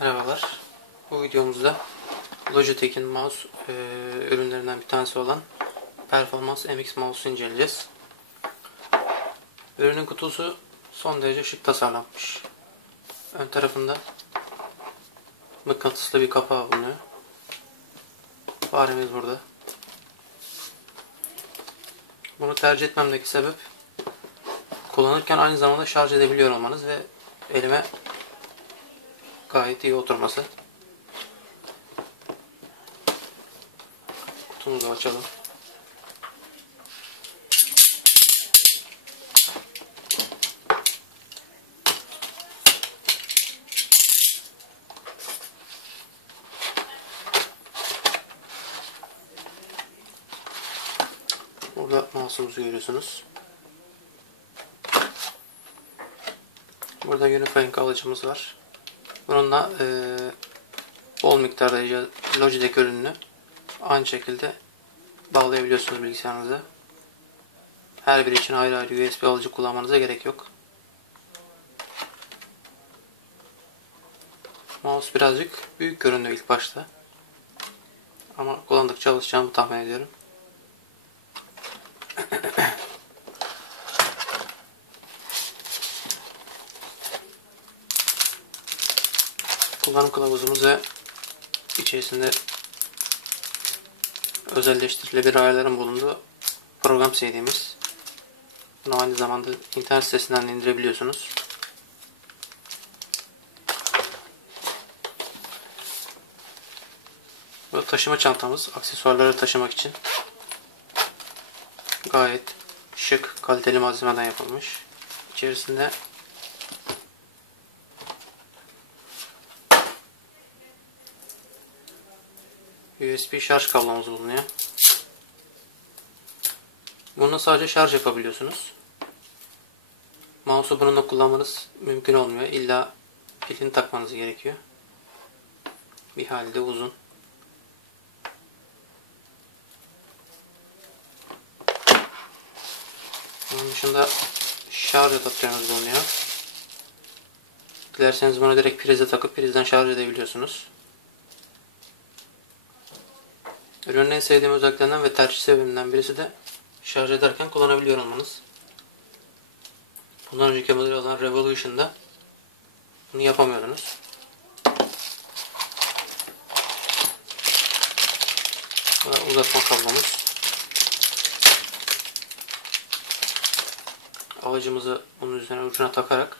Merhabalar. Bu videomuzda Logitech'in mouse ürünlerinden bir tanesi olan Performance MX Mouse'u inceleyeceğiz. Ürünün kutusu son derece şık tasarlanmış. Ön tarafında mıknatıslı bir kapağı bulunuyor. Faremiz burada. Bunu tercih etmemdeki sebep kullanırken aynı zamanda şarj edebiliyor olmanız ve elime gayet iyi oturması. Kutumuzu açalım. Burada mouse'umuzu görüyorsunuz. Burada Unifying alıcımız var. Bununla bol miktarda Logitech ürününü aynı şekilde bağlayabiliyorsunuz bilgisayarınıza. Her biri için ayrı ayrı USB alıcı kullanmanıza gerek yok. Mouse birazcık büyük görünüyor ilk başta. Ama kullandıkça alışacağımı tahmin ediyorum. Kullanım kılavuzumuz ve içerisinde özelleştirilebilir ayarların bulunduğu program CD'miz. Bunu aynı zamanda internet sitesinden de indirebiliyorsunuz. Bu taşıma çantamız, aksesuarları taşımak için gayet şık, kaliteli malzemeden yapılmış. İçerisinde USB şarj kablomuz bulunuyor. Bununla sadece şarj yapabiliyorsunuz. Mouse'u bununla kullanmanız mümkün olmuyor. İlla pilini takmanız gerekiyor. Bir halde uzun. Bunun dışında şarj adaptörümüz bulunuyor. Dilerseniz bunu direkt prize takıp prizden şarj edebiliyorsunuz. Ürünün en sevdiğim özelliklerinden ve tercih sebebimden birisi de şarj ederken kullanabiliyor olmanız. Bundan önceki model olan Revolution'da bunu yapamıyordunuz. Uzatma kablomuz. Alıcımızı bunun üzerine ucuna takarak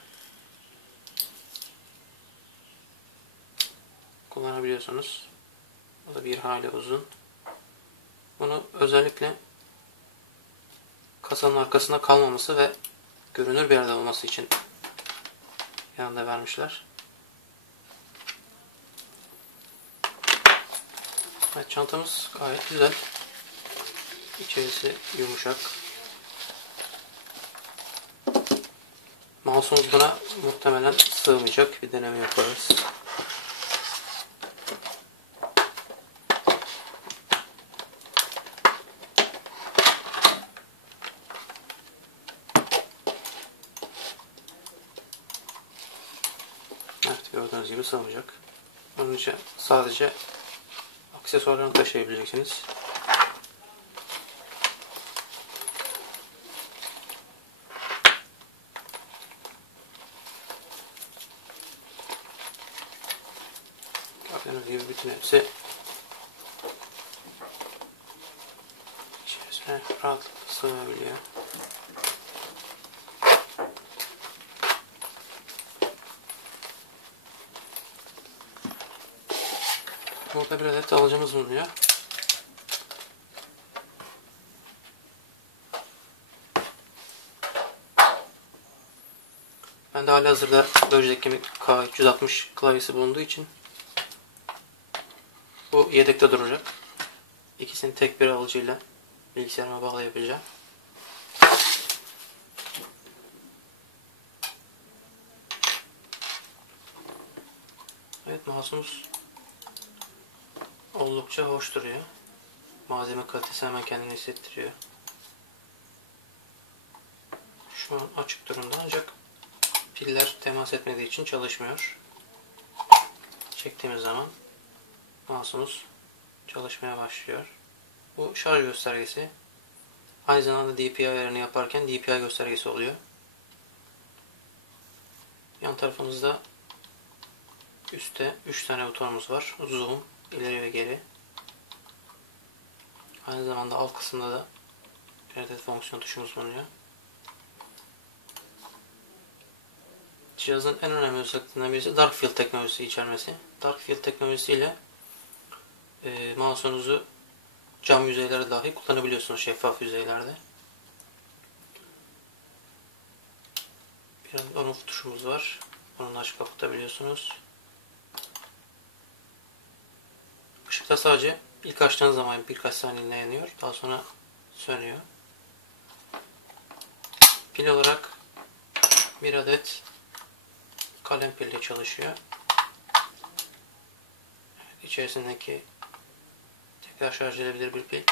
kullanabiliyorsunuz. Bu da bir hayli uzun. Bunu özellikle kasanın arkasında kalmaması ve görünür bir yerde olması için yanında vermişler. Evet, çantamız gayet güzel. İçerisi yumuşak. Mouse'umuz buna muhtemelen sığmayacak. Bir deneme yaparız. Evet, gördüğünüz gibi sığmayacak. Onun için sadece aksesuarlarını taşıyabileceksiniz. Gördüğünüz gibi bütün hepsi içerisine rahatlıkla sığabiliyor. Burada bir adet alıcımız bulunuyor. Ben de halihazırda Logitech'in K360 klavyesi bulunduğu için bu yedekte duracak. İkisini tek bir alıcıyla bilgisayarıma bağlayabileceğim. Evet, mouse'umuz oldukça hoş duruyor. Malzeme kalitesi hemen kendini hissettiriyor. Şu an açık durumda ancak piller temas etmediği için çalışmıyor. çektiğimiz zaman mouse'umuz çalışmaya başlıyor. Bu şarj göstergesi. Aynı zamanda DPI ayarını yaparken DPI göstergesi oluyor. Yan tarafımızda üstte 3 tane butonumuz var. Zoom, ileri ve geri. Aynı zamanda alt kısımda da bir adet fonksiyon tuşumuz bulunuyor. Cihazın en önemli özelliklerinden birisi Dark Field teknolojisi içermesi. Dark Field teknolojisi ile mouse'unuzu cam yüzeylerde dahi kullanabiliyorsunuz, şeffaf yüzeylerde. Bir on-off tuşumuz var. Onu açıp kapatabiliyorsunuz. Işıkta sadece ilk açtığınız zaman birkaç saniye yanıyor. Daha sonra sönüyor. Pil olarak bir adet kalem pille çalışıyor. İçerisindeki tekrar şarj edebilir bir pil.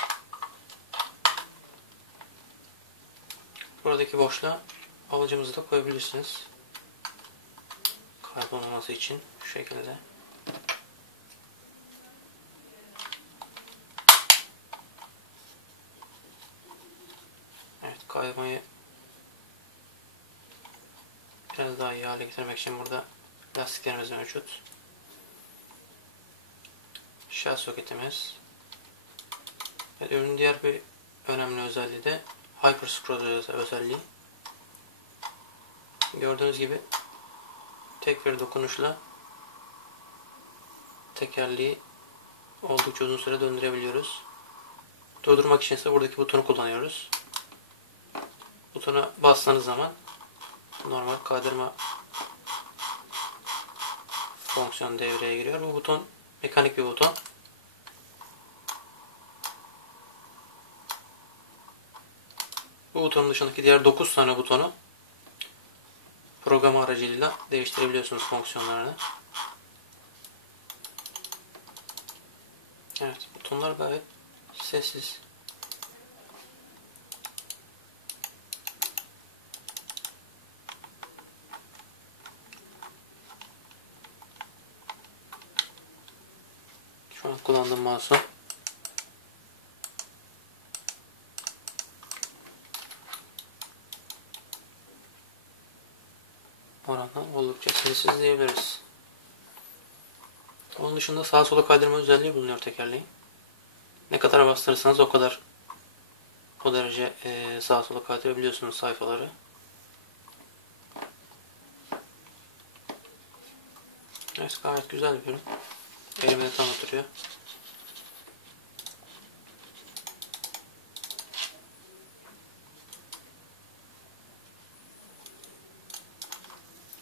Buradaki boşluğa alıcımızı da koyabilirsiniz. Kaybolmaması için şu şekilde. Evet, kaymayı biraz daha iyi hale getirmek için burada lastiklerimiz mevcut. Shell soketimiz. Evet, ürünün diğer bir önemli özelliği de Hyper Scroll özelliği. Gördüğünüz gibi tek bir dokunuşla tekerleği oldukça uzun süre döndürebiliyoruz. Durdurmak için ise buradaki butonu kullanıyoruz. Butona bastığınız zaman normal kaydırma fonksiyonu devreye giriyor. Bu buton mekanik bir buton. Bu butonun dışındaki diğer 9 tane butonu program aracılığıyla değiştirebiliyorsunuz fonksiyonlarını. Evet, butonlar gayet sessiz. Şu an kullandığım mouse oranla oldukça sessiz diyebiliriz. Onun dışında sağa sola kaydırma özelliği bulunuyor tekerleğin. Ne kadar bastırırsanız o derece sağa sola kaydırabiliyorsunuz sayfaları. Evet, gayet güzel bir ürün. Elime de tam oturuyor.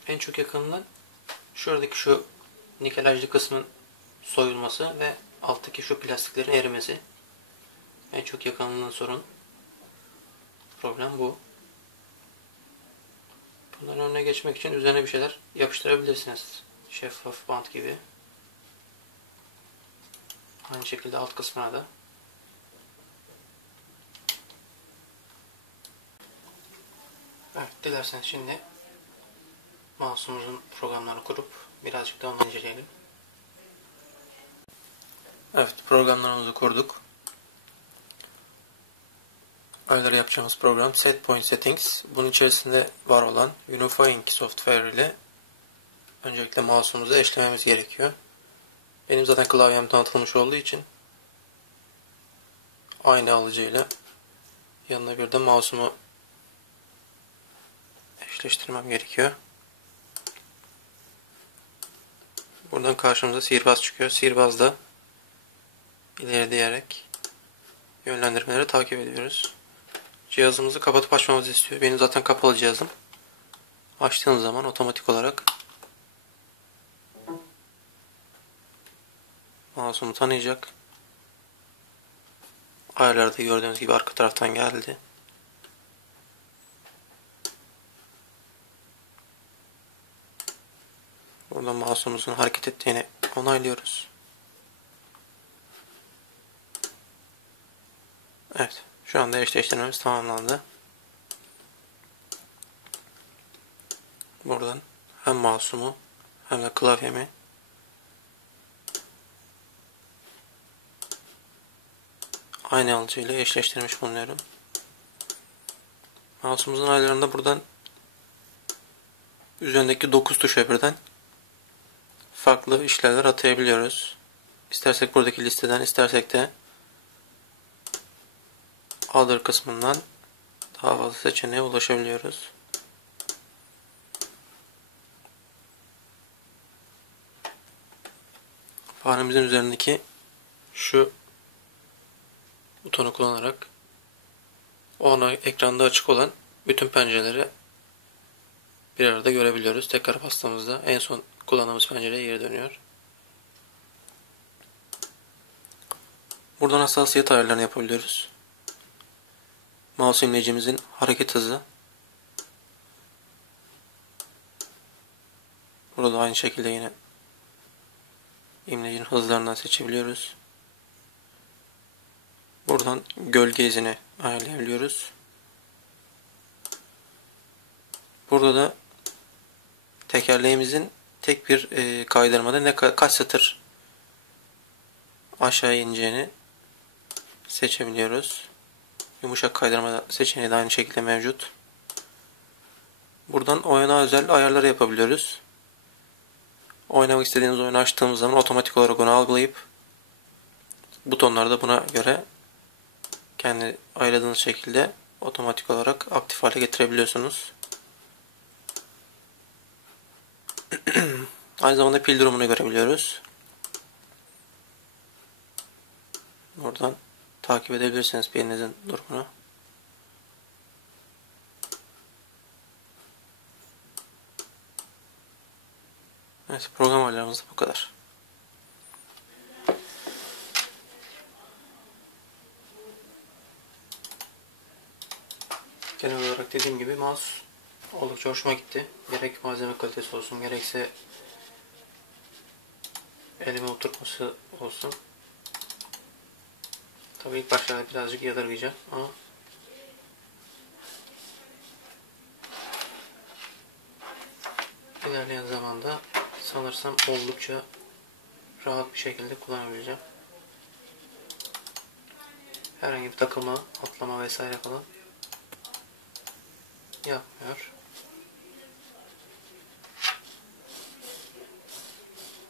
En çok yakından şuradaki şu nikelajlı kısmın soyulması ve alttaki şu plastiklerin erimesi. En çok yakınından sorun. Problem bu. Bunların önüne geçmek için üzerine bir şeyler yapıştırabilirsiniz. Şeffaf bant gibi. Aynı şekilde alt kısmına da. Evet, dilerseniz şimdi mouse'umuzun programlarını kurup birazcık da onları inceleyelim. Evet, programlarımızı kurduk. Ayları yapacağımız program Setpoint Settings. Bunun içerisinde var olan Unifying Software ile öncelikle mouse'umuzu eşlememiz gerekiyor. Benim zaten klavyem tanıtılmış olduğu için aynı alıcıyla yanına bir de mouse'umu eşleştirmem gerekiyor. Buradan karşımıza sihirbaz çıkıyor. Sihirbazda ileri diyerek yönlendirmeleri takip ediyoruz. Cihazımızı kapatıp açmamızı istiyor. Benim zaten kapalı cihazım. Açtığım zaman otomatik olarak mouse'umu tanıyacak. Ayarlarda gördüğünüz gibi arka taraftan geldi. Burada mouse'umuzun hareket ettiğini onaylıyoruz. Evet. Şu anda eşleştirmemiz tamamlandı. Buradan hem mouse'umu hem de klavyemi aynı alıcı ile eşleştirmiş bulunuyorum. Mouse'umuzun ayarlarında buradan üzerindeki 9 tuşa birden farklı işlevler atayabiliyoruz. İstersek buradaki listeden, istersek de Other kısmından daha fazla seçeneğe ulaşabiliyoruz. Faremizin üzerindeki şu butonu kullanarak ekranda açık olan bütün pencereleri bir arada görebiliyoruz. Tekrar bastığımızda en son kullandığımız pencereye geri dönüyor. Buradan hassasiyet ayarlarını yapabiliyoruz. Mouse imlecimizin hareket hızı. Burada aynı şekilde yine imlecin hızlarından seçebiliyoruz. Buradan gölge izini ayarlayabiliyoruz. Burada da tekerleğimizin tek bir kaydırmada kaç satır aşağı ineceğini seçebiliyoruz. Yumuşak kaydırma seçeneği de aynı şekilde mevcut. Buradan oyuna özel ayarları yapabiliyoruz. Oynamak istediğiniz oyunu açtığımız zaman otomatik olarak onu algılayıp butonları da buna göre kendi ayarladığınız şekilde otomatik olarak aktif hale getirebiliyorsunuz. Aynı zamanda pil durumunu görebiliyoruz. Buradan takip edebilirsiniz pilinizin durumunu. Evet, program ayarlarımız da bu kadar. Genel olarak dediğim gibi mouse oldukça hoşuma gitti. Gerek malzeme kalitesi olsun, gerekse elime oturtması olsun. Tabii ilk başlarda birazcık yadırgayacak ama ilerleyen zamanda sanırsam oldukça rahat bir şekilde kullanabileceğim. Herhangi bir takılma, atlama vesaire falan yapmıyor.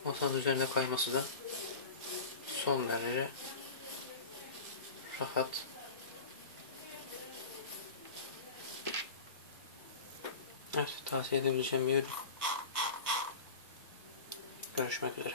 Masanın üzerinde kayması da son derece rahat. Evet, tavsiye edebileceğim bir ürün. Görüşmek üzere.